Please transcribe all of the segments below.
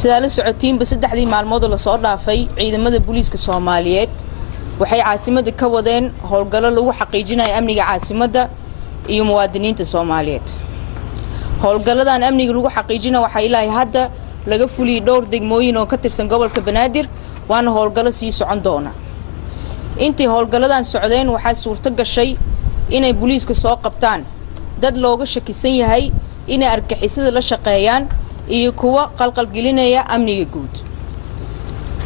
sida la socotiinba saddexdii maalmood la soo dhaafay ciidamada booliiska Soomaaliyeed waxay caasimada ka wadeen howlgallo lagu xaqiijinayo amniga caasimada iyo muwaadiniinta Soomaaliyeed. howlgalladan amniga lagu xaqiijinayo waxa ilaahay hadda laga fuliyay dhowr degmooyin oo ka tirsan gobolka Banaadir waana howlgallo sii socon doona. intii howlgalladan socdeen waxaa suurto gashay inay booliiska soo qabtaan dad looga shakisan yahay inay argagixisada la shaqeeyaan iyo kuwa qalqal gelinaya amniga guud.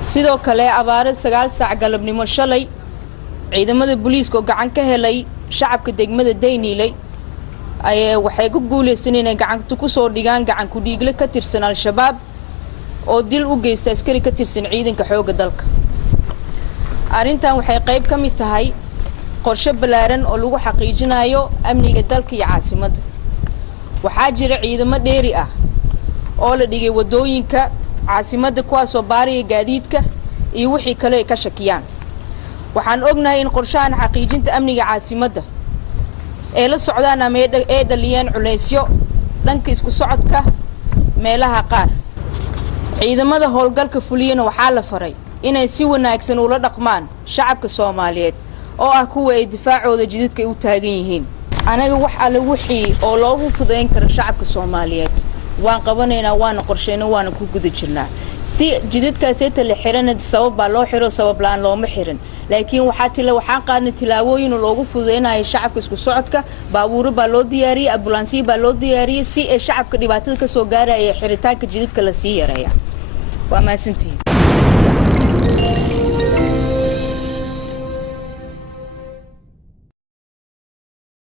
sidoo kale abaare 9 saac galabnimo shalay ciidamada booliiska oo gacan ka helay shacabka degmada Dayniley ay waxay ku guuleysan inay gacanta ku soo dhigaan gacan ku dhiigle ka tirsan al-shabaab oo dil u geystay askari ka tirsan ciidanka xoogga dalka. arintan waxay qayb ka mid tahay qorshe balaaran oo lagu xaqiijinayo amniga dalka iyo caasimada. waxaa jira ciidamo dheeri ah oo la dhigay wadooyinka caasimada kuwaas oo baariga gaadiidka iyo wixii kale ay ka shakiyaan. waxaan ognahay in qorshahan xaqiijinta amniga caasimada ee la socdaan ama ay dhaliyeen culeysyo dhanka isku socodka meelaha qaar. ciidamada howlgalka fuliyana waxaa la faray inay si wanaagsan ula dhaqmaan shacabka Soomaaliyeed oo ah kuwa ay difaacooda jidadka u taagan yihiin. anaga wax alle wixii oo loogu fudeyn karo shacabka Soomaaliyeed waan qabanaynaa waana qorsheynaa waana ku guda jirnaa si jidadkaas ay la xiran sabab baa loo xiro sabab laan looma xirin laakiin waxaan qaadnay tilaabooyin loogu fududeynayo shacabka isku socodka baabuur baa loo diyaariyay ambulance baa loo diyaariyay si ay shacabka dhibaatada ka soo gaaraya xiritaanka jidadka la sii yareeyo. waa maasantiin.